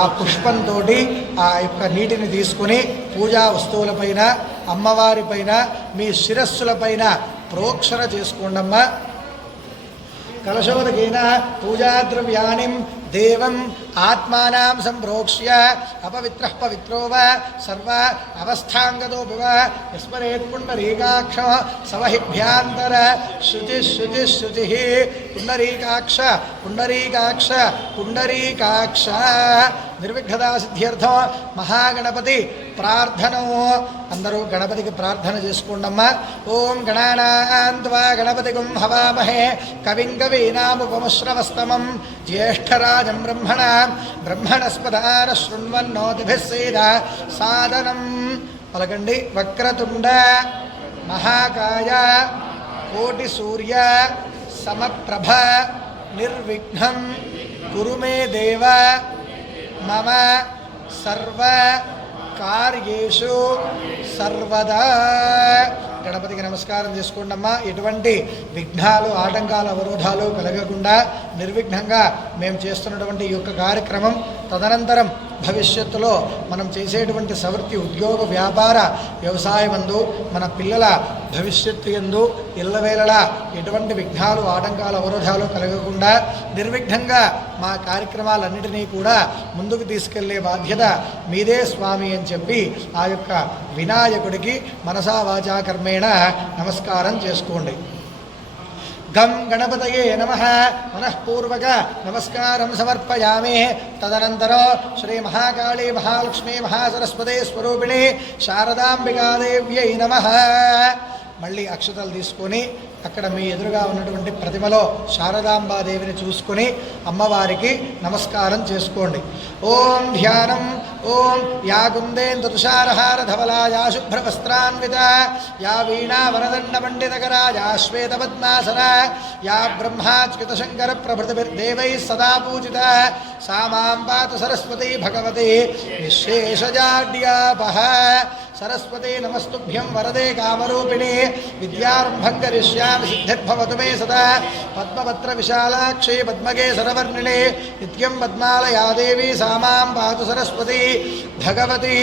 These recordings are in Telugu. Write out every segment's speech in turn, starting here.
ఆ పుష్పంతో ఆ యొక్క నీటిని తీసుకుని పూజా వస్తువులపైన అమ్మవారిపైన మీ శిరస్సులపైన ప్రోక్షణ చేసుకోండమ్మా. కలశోదకేన పూజాద్రవ్యాన్ని దేవం ఆత్మానాం సంప్రోక్ష్య అపవిత్రః పవిత్రో వా సర్వ అవస్థాంగతోపి వా యస్మరేత్ పుండరీకాక్ష సవహిభ్యాంతర శుచి శుచి శుచి పుండరీకాక్ష పుండరీకాక్ష పుండరీకాక్ష. నిర్విఘ్నతా సిద్ధ్యర్థం మహాగణపతి ప్రార్థనో. అందరూ గణపతికి ప్రార్థన చేసుకోండమ్మా. ఓం గణానాన్త్వా గణపతిగుం హవామహే కవిం కవీనాముపమశ్రవస్తమం జ్యేష్ఠరాజం బ్రహ్మణస్పదాన శృణ్వన్నోతిభిः సేదా సాదనం. పలకండి. వక్రతుండ మహాకాయ కోటి సూర్య సమప్రభ నిర్విఘ్నం కురు మే దేవ మమ సర్వ కార్యేషు సర్వదా. గణపతికి నమస్కారం చేసుకోండమ్మా. ఎటువంటి విఘ్నాలు ఆటంకాలు అవరోధాలు కలగకుండా నిర్విఘ్నంగా మేము చేస్తున్నటువంటి ఈ యొక్క కార్యక్రమం తదనంతరం భవిష్యత్తులో మనం చేసేటువంటి సవృత్తి ఉద్యోగ వ్యాపార వ్యవసాయమందు మన పిల్లల భవిష్యత్తు యందు ఇళ్ళవేళలా ఎటువంటి విఘ్నాలు ఆటంకాలు అవరోధాలు కలగకుండా నిర్విఘ్నంగా మా కార్యక్రమాలన్నిటినీ కూడా ముందుకు తీసుకెళ్లే బాధ్యత మీదే స్వామి అని చెప్పి ఆ యొక్క వినాయకుడికి మనసా వాచా కర్మేణ నమస్కారం చేసుకోండి. గం గణపతయే నమః మనఃపూర్వక నమస్కారం సమర్పయామి. తదనంతరం శ్రీ మహాకాళీ మహాలక్ష్మీ మహాసరస్వతి స్వరూపిణి శారదాంబికాదేవ్యై నమః. మళ్ళీ అక్షతలు తీసుకొని అక్కడ మీ ఎదురుగా ఉన్నటువంటి ప్రతిమలో శారదాంబాదేవిని చూసుకొని అమ్మవారికి నమస్కారం చేసుకోండి. ఓం ధ్యానం. ఓం యా కుందేందు తుషారహార ధవలా యా శుభ్రవస్త్రాన్విత యా వీణా వరదండ పండితకరా యా శ్వేతపద్మాసన యా బ్రహ్మాచ్యుత శంకర ప్రభృతిభిర్దేవైః సదా పూజిత సా మాం పాతు సరస్వతి భగవతి నిశ్శేషజాడ్యాపహ. సరస్వతి నమస్తుభ్యం వరదే కామరూపిణి విద్యారంభం కరిష్యామి సిద్ధిర్భవతు మే సదా. పద్మపత్ర విశాలాక్షి పద్మకేసరవర్ణిని నిత్యం పద్మాలయా దేవి సా మాం పాతు సరస్వతి భగవతి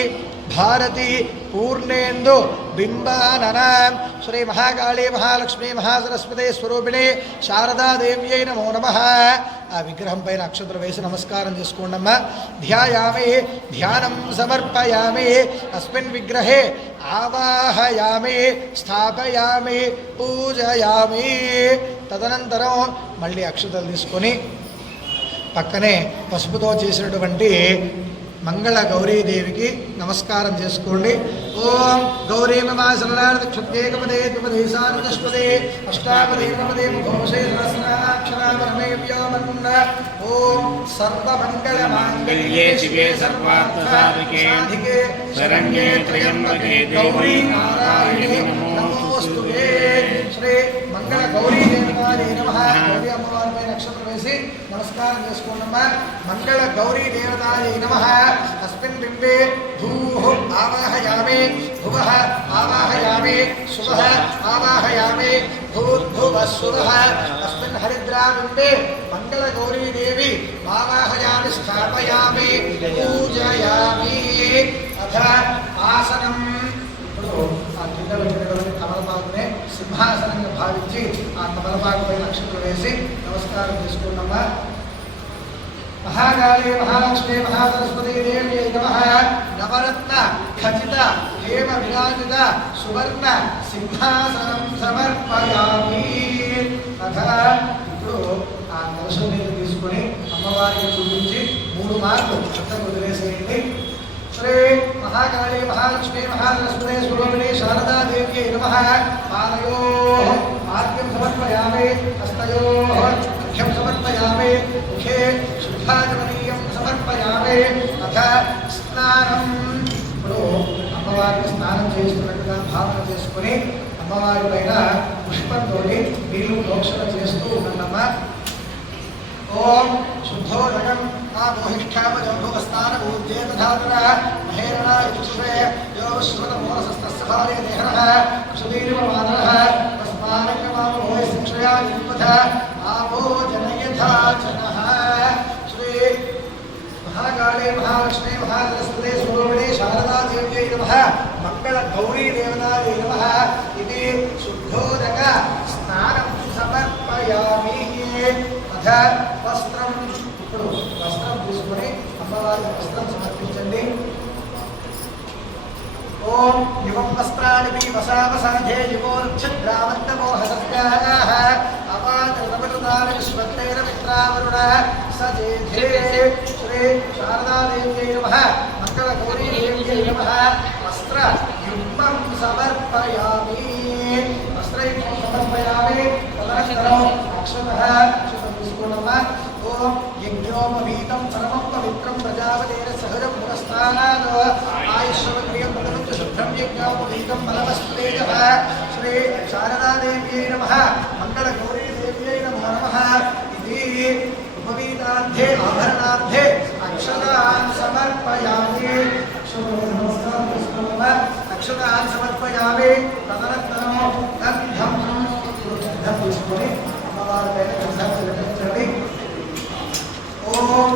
భారతి పూర్ణేందు బింబానన. శ్రీ మహాకాళీ మహాలక్ష్మీ మహాసరస్వతి స్వరూపిణి శారదాదేవ్యై నమో నమః. ఆ విగ్రహం పైన అక్షతలు వేసి నమస్కారం చేసుకోండమ్మా. ధ్యాయామి ధ్యానం సమర్పయామి. అస్మిన్ విగ్రహే ఆవాహయామి స్థాపయామి పూజయామి. తదనంతరం మళ్ళీ అక్షతలు తీసుకొని పక్కనే పసుపుతో చేసినటువంటి మంగళ గౌరీదేవికి నమస్కారం చేసుకోండి. ఓం గౌరీ మమాసనాక్షత్యేకపదే ద్విపదేశానుజస్పదే అష్టాపదే నవదే ముఖోషే సహస్రాక్షరామరమే వ్యోమన్న. ఓం సర్వమంగళమాంగళ్యే శివే సర్వార్థసాధికే శరణ్యే త్రయంబకే గౌరీ నారాయణే నమోస్తుతే. శ్రీ మంగళ గౌరీ దేవతాయే నమః. గౌరీ అమ్మవారిపై నక్షత్రం వేసి నమస్కారం చేసుకోండమ్మా. మంగళ గౌరీ దేవతాయే నమః. అస్మిన్ బింబే భూః ఆవాహయామి భువః ఆవాహయామి శుభః ఆవాహయామి భూర్భువః శుభః. అస్మిన్ హరిద్రాబింబే మంగళ గౌరీ దేవి ఆవాహయామి స్థాపయామి పూజయామి. అథ ఆసనం. ఇప్పుడు ఆ కింద పెట్టినటువంటి కమలపాకునే సింహాసనంగా భావించి ఆ కమలపాకుపై నక్షత్రం వేసి నమస్కారం చేసుకున్నామా. మహాకాళీ మహాలక్ష్మీ మహాసరస్వతీ దేవ్యై నమః. నవరత్న ఖచిత హేమ విరాజిత సువర్ణ సింహాసనం సమర్పయామి. అథ ఇప్పుడు ఆ కలశం మీద తీసుకొని అమ్మవారికి చూపించి 3 మార్లు చక్కగా వదిలేసేయండి. శ్రీ మహాకాళీ మహాలక్ష్మీ మహాసరస్వతీ స్వరూపిణి శారదాదేవ్యై నమః. పాదయోః ఆర్ఘ్యం సమర్పయామి. హస్తయోః అర్ఘ్యం సమర్పయామి. ముఖే శుద్ధాచమనీయం సమర్పయామి. అథ స్నానం. ఇప్పుడు అమ్మవారికి స్నానం చేస్తున్నట్టుగా భావన చేసుకుని అమ్మవారి పైన పుష్పంతో నీళ్లు ప్రోక్షణ చేస్తూ ఉన్నామా. ఓం శుద్ధోదకం ఆమోహిష్టాపజోభువస్థానభూత్యే తథాతర మహేరణాయ చుషే యో శ్రుతమోరసస్తస్సభారే దేహనః సుదీర్ఘమానః తస్మానంగమామోహి శిక్షయా నిర్మథ ఆభో జనయథా జనః. శ్రీ महाकाले महालक्ष्मी महासरस्वती स्वरूपिणी शारदा देव्यै नमः मंगलगौरी देवतायै नमः इति शुद्धोदक स्नानं समर्पयामि अथ वस्त्रं ఇప్పుడు వస్త్రం తీసుకొని అమ్మవారికి వస్త్రం సమర్పించండి ఓం యువం వస్త్రాణి వసావసాధే యువోర్ఛద్రావంతమో హసత్యాః అపాదృతమృతాని విశ్వక్తైర మిత్రావరుణ సజేధే శ్రీ శారదాదేవ్యై నమః మంగళగౌరీదేవ్యై నమః వస్త్ర యుగ్మం సమర్పయామి వస్త్రయుగ్మం సమర్పయామి తదనంతరం అక్షతః అక్షతం తీసుకోనమ్మా ఓం యజ్ఞోపవీతం సర్వం పవిత్రం ప్రజాపతేన సహజం పురస్తానాద్ ఆయుష్యవక్రియం పదవిత్ర శుద్ధం యజ్ఞోపవీతం బలవస్త్రేజః శ్రీ శారదాదేవ్యై నమః మంగళగౌరీదేవ్యై నమో నమః ఇది ఉపవీతార్థే ఆభరణార్థే అక్షతాన్ సమర్పయామి అక్షతాన్ సమర్పయామి తదనంతరం గంధం తీసుకొని అమ్మవారి పైన గంధం చిలకరించండి ओम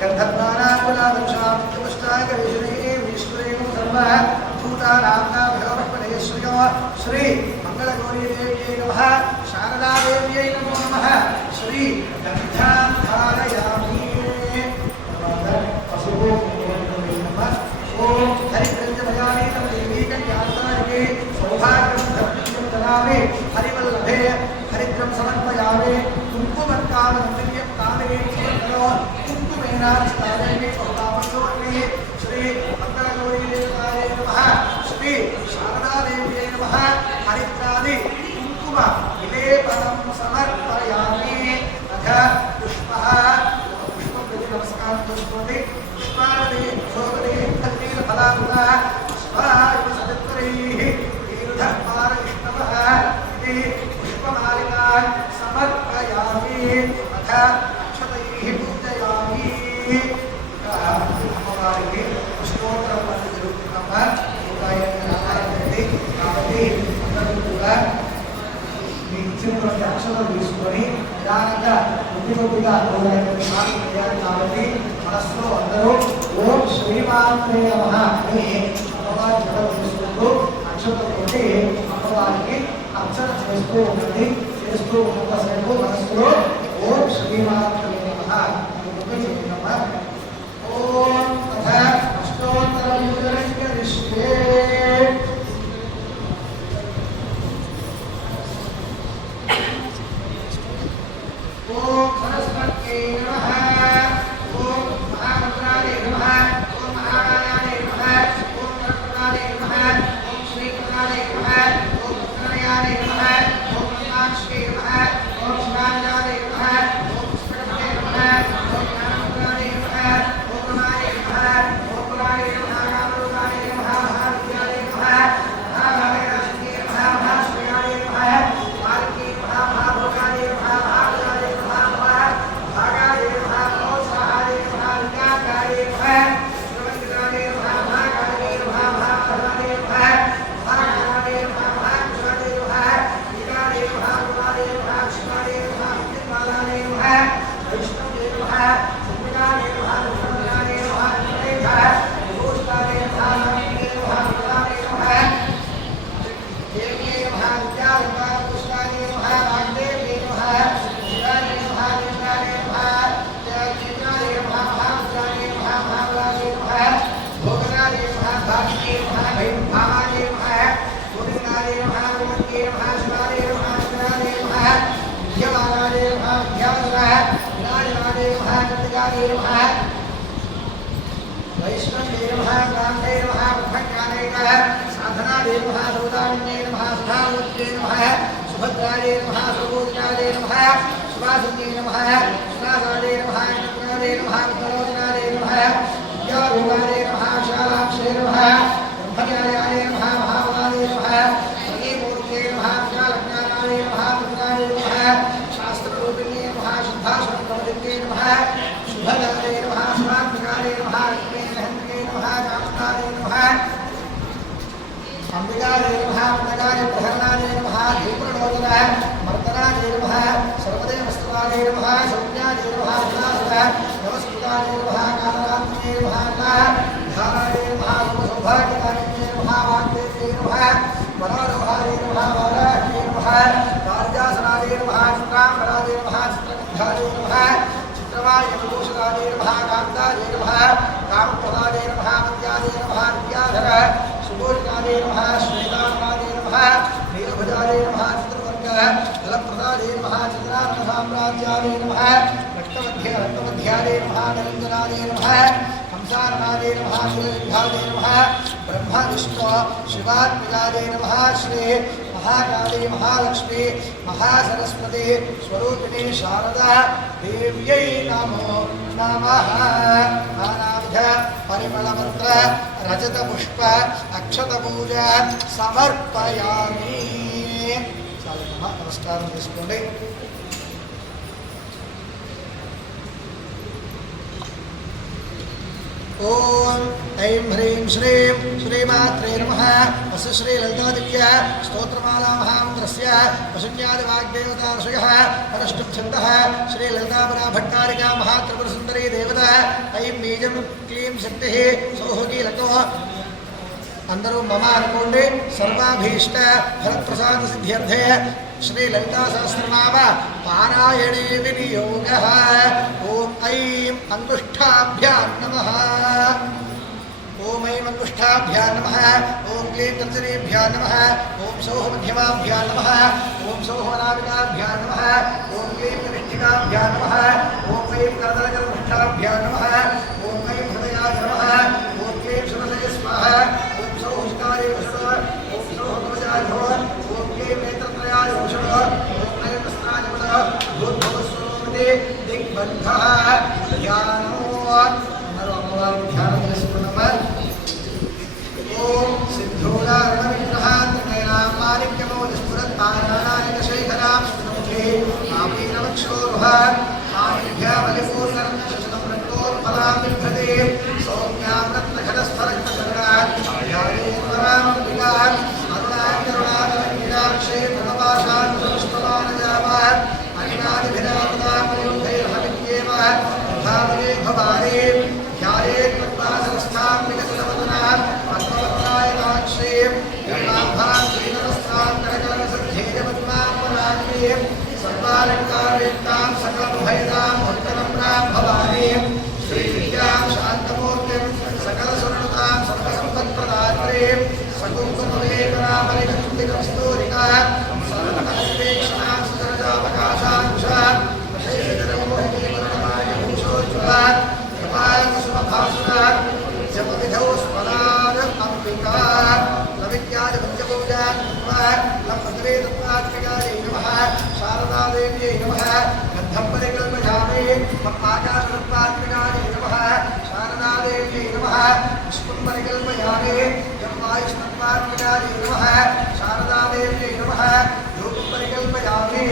गंधर्वानाकुलादक्षां चतुष्टाकरेश्वरी विश्वें सर्व भूतानां भगवत्पदेश्वर्यो श्री मंगलगौरीदेव्यै नमः शारदादेव्यै नमो नमः श्री गन्धां धारयामि ओम हरिप्रञ्जमयानीतं देवी कन्यासारिके सौभाग्यं धर्म्यं ददामि हरिवल्लभे हरिद्रं समर्पयामि कुङ्कुमं कामनन्दिन्यं कामिनीं कुङ्कुमेनास्तारयमि बहुकामयोर्मि श्री मंगलगौरीदेवतायै नमः श्री शारदादेव्यै नमः हरिद्रादि कुङ्कुम विलेपनं समर्पयामि अथ पुष्पः पुष्पं प्रति नमस्कारं करोमि पुष्पाणि शोभने तन्नील फलामुदा पुष्पाय सदत्तरैः तीर्थपारविष्णवः इति पुष्पमालिकान् समर्पयामि अथ अक्षतैः पूजयामि అమ్మవారికి పుష్పోత్తరం పని జరుగుతున్నమ్మా కాబట్టి అందరూ కూడా మీ ఇచ్చినటువంటి అక్షరాలు తీసుకొని నిదానంగా కొద్దిగా మార్పు చేయాలి కాబట్టి మనస్సులో అందరూ ఓం శ్రీమాత్రే నమః అని అమ్మవారి జపం చేసుకుంటూ అక్షతతోటి అమ్మవారికి అర్చన చేస్తూ ఉంటుంది చేస్తూ ఉన్నంతసేపు మనస్సులో ఓం శ్రీమాత్రే నమః చేయండమ్మా ఓం తథా అష్టోత్తరం కరిష్యే ఓం సరస్వత్యై నమః ఓం మహామంత్రాయ నమః ఓం మహారాయ నమః ఓం రత్నాయ నమః ఓం శ్రీకృతాయ నమః ఓం రత్నాయ నమః ఓం రత్నాక్షే నమః ఓం శివాయ నమః ఓం పుష్పకమణే నమః ఓం జ్ఞానమంత్రాయ నమః ఓం రమాయ నమః ఓం పురాణే నమః కామరూపాయ నమః మహావిద్యాయ నమః మహాభాగరాజే నమః మహాశ్రేయాయ నమః మాలికే నమః మహాభోగాయ నమః మహాభోగాయ నమః భాగాయ నమః మోక్షాయ నమః విజ్ఞానాయ నమః శ్రవణాయ నమః మహాకాయ నమః మహాభవాయ నమః మహాకాయ నమః మహాకృష్ణాయ నమః వికాయ నమః గుణాయ నమః కృష్ణాయ నమః విద్యమానాయ నమః వైష్ణవే నమః సుప్రదాయ నమః దుర్గాయ నమః వివేకాయ భూషాయ నమః నమః నమః నమః దేవ్యే నమః విద్యాయ నమః కృష్ణాయ నమః వాగ్దేవ్యే నమః శివాయ నమః లింగాయ నమః త్యాగీనాయ నమః మహావిద్యాయ నమః మహాబలాయ నమః భోగనాయ నమః భాగ్యే నమః భైర్భావాయ నమః గోవిందాయ నమః గోవిందే నమః శివాయ నమః శివాయ నమః విద్యమానాయ నమః విద్యావసరాయ వినాయనాయ నమః కర్తికాయ నమః వైష్ణవే నమః బ్రాహ్మణే నమః బ్రహ్మజ్ఞానే నమః సాధనాయ నమః సౌదామిన్యే నమః సుధామూర్తే నమః సుభద్రాయ నమః సుబోధనాయ నమః సువాసిన్యే నమః సునాదాయ నమః నగ్నాయ నమః విద్వలోచనాయ నమః విద్యారూపాయ నమః శాలాక్షే నమః బ్రహ్మజ్ఞానాయ నమః మహాబలాయ నమః సగీమూర్తే నమః విశాలజ్ఞానాయ నమః విజ్ఞానాయ నమః శాస్త్రరూపిణ్యే నమః శుద్ధాశ్రమప్రవృత్తే నమః శుభదాయ నమః శుభాత్మకాయ నమః లక్ష్మీహంత్రే నమః కామకాయ నమః అంబికాయ నమః అంబికాయ ప్రహరణాయ నమః దీపలోచనాయ మర్దనాయ నమః సర్వదేవస్తవాయ నమః సౌజ్ఞాయ నమః నమస్కృతాయ నమః वरारोहाय नमः वाराह्ये नमः वार्यासनाय नमः चित्राम्बराय नमः चित्रगन्धाय नमः चित्रवाय नमोषदाय नमः कान्ताय नमः कामप्रदाय नमः मद्याय नमः विद्याधर सुभोषदाय नमः श्वेतानाय नमः नीलभुजाय नमः चित्रवर्ग जलप्रदाय नमः चित्रानसाम्राज्याय नमः रक्तमध्याय नमः निरञ्जनाय नमः हंसारनाय नमः शिवलिङ्गाय नमः ब्रह्मा विष्णु शिवात्मजाय नमः श्री महाकाली महालक्ष्मी महासरस्वती स्वरूपिणी शारदा देव्यै नमो नमः नानाविध परिमलमन्त्र रजतपुष्प अक्षतपूजा समर्पयामि चालतम्मा नमस्कारं చేసుకోండి ओम ऐं ह्रीं श्रीं श्रीमात्रे नमः अस्य श्री ललितादिव्य स्तोत्रमाला महामन्त्रस्य वशुन्यादिवाग्देवता ऋषयः अनुष्ठुप्छन्दः श्री ललितापरा भट्टारिका महात्रिपुरसुन्दरी देवता ऐं बीजं क्लीं शक्तिः सौः कीलको अंदरू मम अनुकोंडि सर्वाभीष्ट फलप्रसाद सिद्ध्यर्थे श्री ललिता सहस्रनाम पारायणे विनियोगः ओम ऐं अंगुष्ठाभ्यां नमः ओम ऐं अंगुष्ठाभ्यां नमः ओम क्लीं तर्जनीभ्यां नमः ओम सौः मध्यमाभ्यां नमः ओम सौः अनामिकाभ्यां नमः ओम क्लीं कनिष्ठिकाभ्यां नमः ओम ऐं करदलकर्मष्ठाभ्यां नमः ओम ऐं हृदयाय नमः ओम क्लीं सुरसये स्वाहा ओम सौः शिकारे वसुः ओम सौः ध्वजाय भव ओम क्लीं नेत्रत्रयाय वसुः ओम ऐं वस्त्राय वसुः भूर्भुवस्वरूपते दिग्बन्धः ध्यानो ध्यानं చేసుకున్నామా ओम सिद्धूलारणविग्रहात्मकेनां माणिक्यमौलिस्फुरत्ताराणायकशेखरां स्मृते आमीनवक्षोरुहा आमिभ्यामलिपूर्णरक्षसनमृतोत्पलां बिभ्रते सौम्यां रत्नघटस्थरक्तचक्रात् ध्यायेन्द्रां विगात् अरुणाकरुणाकरमीनाक्षे प्रणवासान् सुष्टमानजावात् अनिनादिभिरामदां प्रयुक्तैर्हवित्येव भावये भवारे ध्यायेत् पद्मासनस्थां विकसितवदनात् पद्मवत्रायणाक्षीं यमाभां श्रीनमस्तां करकलसद्धेयपद्मां पराग्रीं सर्वालङ्कारयुक्तां सकलभयदां भक्तनम्रां भवानीं श्रीविद्यां शान्तमूर्तिं सकलसुरनुतां सर्वसम्पत्प्रदात्रीं सकुङ्कुमलेखनामलिकचुम्बिकस्तूरिकां सर्वहस्तेक्षणां सुसरजावकाशांशां वशेषधरमोहिनीवरणमायभूषोज्ज्वलात् कृपाकुसुमभासुरात् जपविधौ स्मरात् अम्बिका लविद्यादिपञ्चपूजान् कृत्वा लम्पद्वे तत्त्वात्मिकायै नमः शारदादेव्यै नमः गन्धं परिकल्पयामि आकाशतत्त्वात्मिकायै नमः शारदादेव्यै नमः पुष्पं परिकल्पयामि वायुस्तत्त्वात्मिकायै नमः शारदादेव्यै नमः धूपं परिकल्पयामि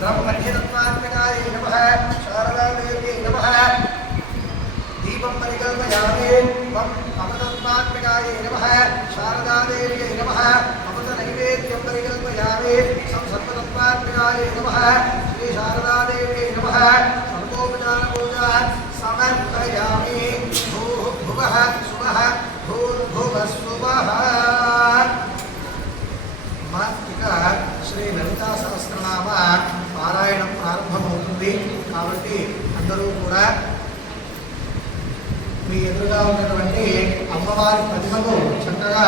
ब्रह्मण्यतत्त्वात्मिकायै नमः शारदादेव्यै नमः दीपं परिकल्पयामि अमृतत्वात्मिकायै नमः शारदादेव्यै नमः अमृतनैवेद्यं परिकल्पयामि सर्वतत्त्वात्मिकायै नमः श्री शारदादेव्यै नमः सर्वोपचारपूजा समर्पयामि भूः भुवः सुवः भूर्भुवः सुवः ఇక శ్రీ లలితా సహస్రనామ పారాయణం ప్రారంభమవుతుంది కాబట్టి అందరూ కూడా మీ ఎదురుగా ఉన్నటువంటి అమ్మవారి ప్రతిమకు చక్కగా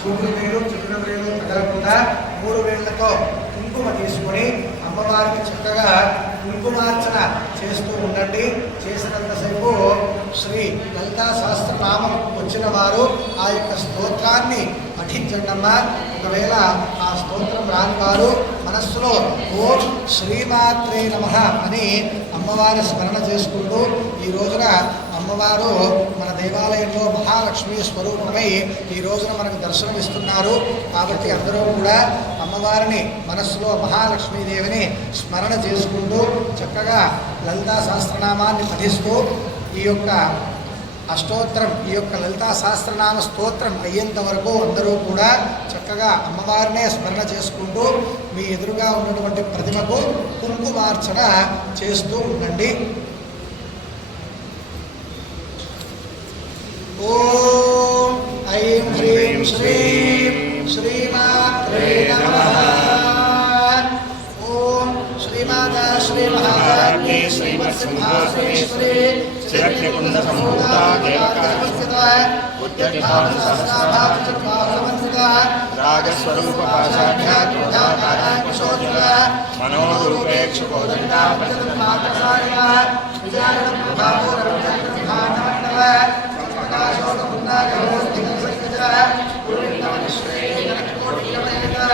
చూపుడు వేలు చిన్న వేలు తగలకుండా 3 వేళ్లతో కుంకుమ తీసుకొని అమ్మవారికి చక్కగా కుంకుమార్చన చేస్తూ ఉండండి. చేసినంతసేపు శ్రీ లలితా సహస్రనామం వచ్చిన వారు ఆ యొక్క స్తోత్రాన్ని పఠించండమ్మా. ఒకవేళ ఆ స్తోత్రం రాని వారు మనస్సులో ఓం శ్రీమాత్రే నమః అని అమ్మవారి స్మరణ చేసుకుంటూ ఈ రోజున అమ్మవారు మన దేవాలయంలో మహాలక్ష్మి స్వరూపమై ఈ రోజున మనకు దర్శనమిస్తున్నారు. కాబట్టి అందరూ కూడా అమ్మవారిని మనస్సులో మహాలక్ష్మీదేవిని స్మరణ చేసుకుంటూ చక్కగా లలితా సహస్రనామాన్ని పఠిస్తూ ఈ యొక్క అష్టోత్తరం ఈ యొక్క లలితా సహస్రనామ స్తోత్రం అయ్యేంత వరకు అందరూ కూడా చక్కగా అమ్మవారినే స్మరణ చేసుకుంటూ మీ ఎదురుగా ఉన్నటువంటి ప్రతిమకు కుంకుమార్చన చేస్తూ ఉండండి. ఓం ఐం హ్రీం శ్రీం श्रीमात्रे नमः। ओम श्रीमाता श्रीमहाराज्ञी श्रीमत्सिंहासनेश्वरी चिरग्निकुण्डसम्भूता देवकास्थिता उद्यतिभासहस्राभावचतुर्बाहुसमन्विता रागस्वरूपपाषाढ्या क्रोधाकाराङ्कुशोज्ज्वला मनोरूपेक्षुकोदण्डा प्रचतुर्मात्रसारिणा विजयप्रभावो रविचन्द्रभानमण्डल प्रकाशोकमुन्दाकरोस्तिकसरिकजा गुरुविन्दमनिश्रेणकोटिकमनिता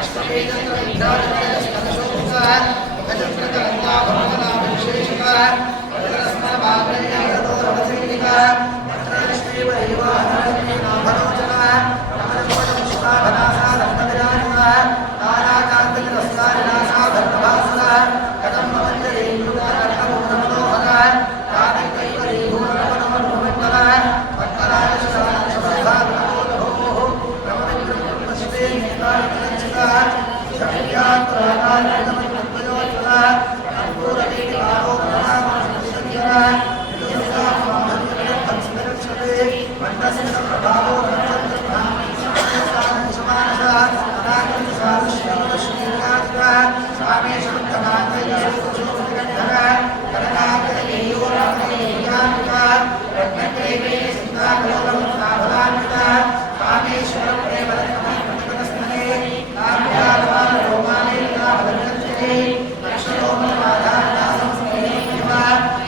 अष्टमेजन्द्रविद्यालयस्तनशोभिता गजप्रकरन्दाभवनाभिषेचिता वज्रस्मभावनयरदोरवसेनिका वज्रश्रीवैवाहरण्यनाभरोचना रमणकोटपुष्पाभनासाधर्मविराजिता ताराकान्तिकरस्तारिणासाधर्मभासना कदम्बमञ्जरीन्द्रुदाकर्णभुवनमनोहरा तारकैकरीभुवनमनोहरमण्डला पद्मराजशराजशरधारणमोदभोः ब्रह्मविक्रमपुष्पे नेत्रारकलञ्चिता शक्त्यात्मराकारणमन्त्रयोज्वला कर्पूरवीटिकारोपणामसंसंज्ञा विदुषामहंसरक्षते मण्डस्मितप्रभावो ब्रह्मचन्द्रभामसमानसा अनाकर्षादुष्यश्रीकात्रा स्वामेशमुक्तमात्रयशोषोषगन्धरा कनकाकरकेयोरामणेयान्विता रत्नक्लेवे सिद्धाकलोकमुक्ताफलान्विता कामेश्वरप्रेमरत्नमस्तने काम्यालवानरोमालेन्द्राभद्रञ्जने लक्ष्योममाधारणासंस्कृतिवा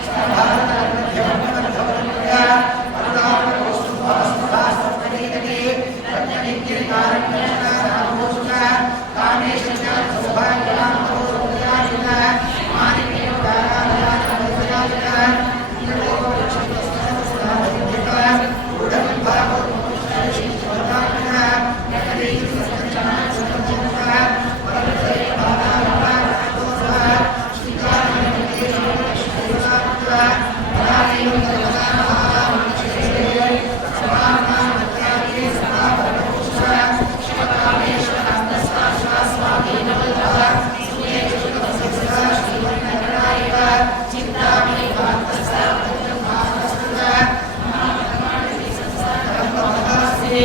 सर्वभारतरत्नभवनभवनप्रिया अनुरागकौस्तुभवस्तुभास्तप्तनीतके रत्ननित्यकारणकृष्णारामोषुका कामेशज्ञानसौभाग्यनामोरुद्राजिता मानिकेयोगाराधनामोदयाजिता इन्द्रलोकवृक्षस्तस्ता उडविभागोत्मोषयशीश्वरकामिनः नकरीसंस्थानसंस्थानः वरविजयभागाभागादोषः श्रीकारणेश्वरलक्ष्मीनाथः परामेन्द्रवदामहामनुष्ये समानामत्यागे समाभरणभूषः शिवकामेश्वरान्तस्ताशास्वामी नमः सुमेशुकवसंसदा श्रीवन्नरणायिक चिन्तामणिकान्तस्ता वज्रभासस्तः महामहामणिसंस्थानमहास्ते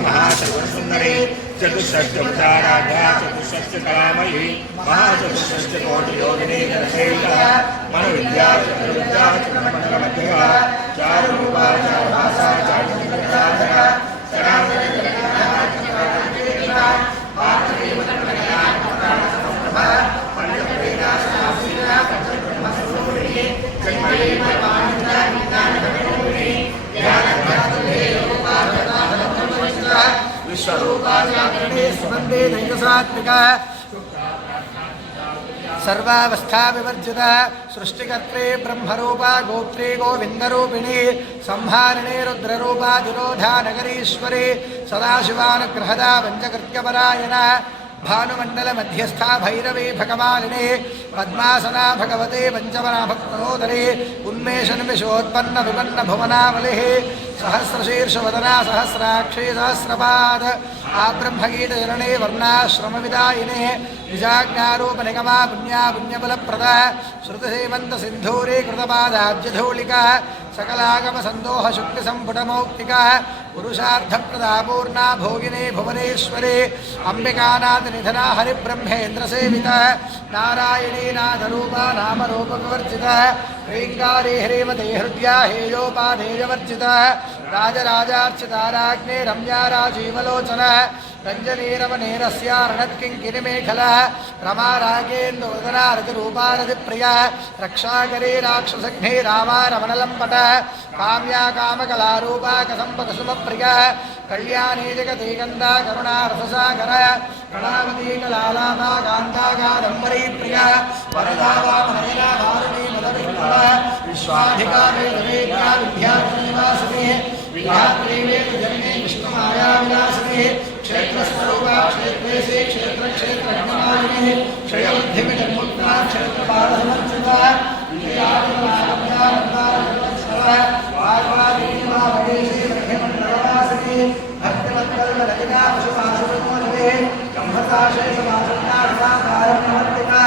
महासर्वसुंदरी चतुष्षष्ट्युपचाराध्या चतुष्षष्ट्यकलामयी महाचतुष्षष्ट्यकोटियोगिनी जनसेविता मनोविद्या चतुर्विद्या चतुर्मण्डलमध्यगा चारुरूपा चारुभासा चारुचन्द्रकलाधरा सर्वावस्था विवर्जिता सृष्टिकर्त्री ब्रह्मरूपा गोत्री गोविंदरूपिणी संहारिणी रुद्ररूपा तिरोधा नगरीश्वरी सदाशिवानुग्रहदा पंचकृत्यपरायणा भानुमंडल मध्यस्था भैरवी भगवालिनी पद्मासना भगवते पंचमनाभक्तनोदरी उन्मेषन्विषोत्पन्न विपन्न भुवनावलिः सहस्रशीर्षवदना सहस्राक्षी सहस्रपाद आब्रह्मगीतजनने वर्णाश्रमविदायिने निजाज्ञारूपनिगमा पुण्या पुण्यबलप्रदा श्रुतिसेमन्तसिन्धूरी कृतपादाब्जधूलिका सकलागमसन्दोह शुक्तिसम्पुटमौक्तिका पुरुषार्थप्रदा पूर्णा भोगिनी भुवनेश्वरी अम्बिकानाथनिधना हरिब्रह्मेन्द्रसेविता नारायणी नाथरूपा नामरूपविवर्जिता ह्रीङ्गारी ह्रीमती हृद्या हेयोपाधेयवर्जिता राजराजार्चिता राज्ञे रम्या राजीवलोचना रञ्जनीरमनेरस्यारणत्किङ्किनिमेखला रमा रागेन्दुवदना रतिरूपा रतिप्रिया रक्षाकरी राक्षसघ्ने रामा रमणलम्पट काम्या कामकलारूपा कसम्पकसुमप्रिया कल्याणी जगती गन्धा करुणा रससागर कलावती कलालाभा कान्ता कादम्बरी प्रिया वरदा वामनयना वारुणी मदविह्वला विश्वाधिका वेदवेद्या विद्यानिवासिनी विधात्री वेदजननी विष्णुमाया विलासिनी क्षेत्रस्वरूपा क्षेत्रेशे क्षेत्रक्षेत्रज्ञमालिनी क्षयोद्धिमिजन्मुक्ता क्षेत्रपालसमर्चिता विजयादिनारब्धारब्धारब्धस्वरा वाग्वादीनिवावदेशे ब्रह्मण्डलवासिनी भक्तिवत्कल्परहिता पशुपाशुप्रमोदे ब्रह्मसाशेषवासन्नाथाकारण्यवर्तिका